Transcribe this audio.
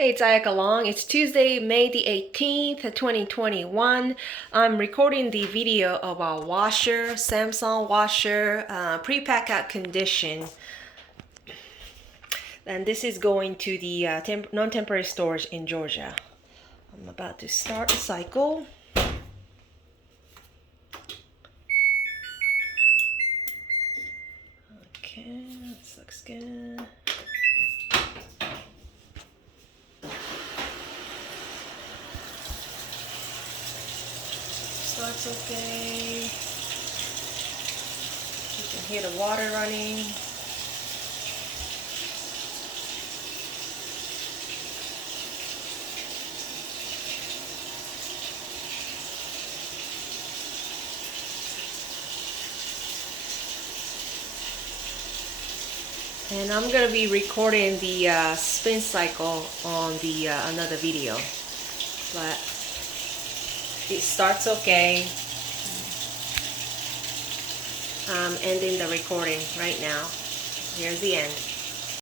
Hey, it's Ayaka Long. It's Tuesday, May the 18th, 2021. I'm recording the video of our washer, Samsung washer, pre-pack-out condition. And this is going to the non-temporary storage in Georgia. I'm about to start the cycle. Okay, this looks good. Starts okay. You can hear the water running. And I'm gonna be recording the spin cycle on the another video, but it starts okay. I'm ending the recording right now. Here's the end.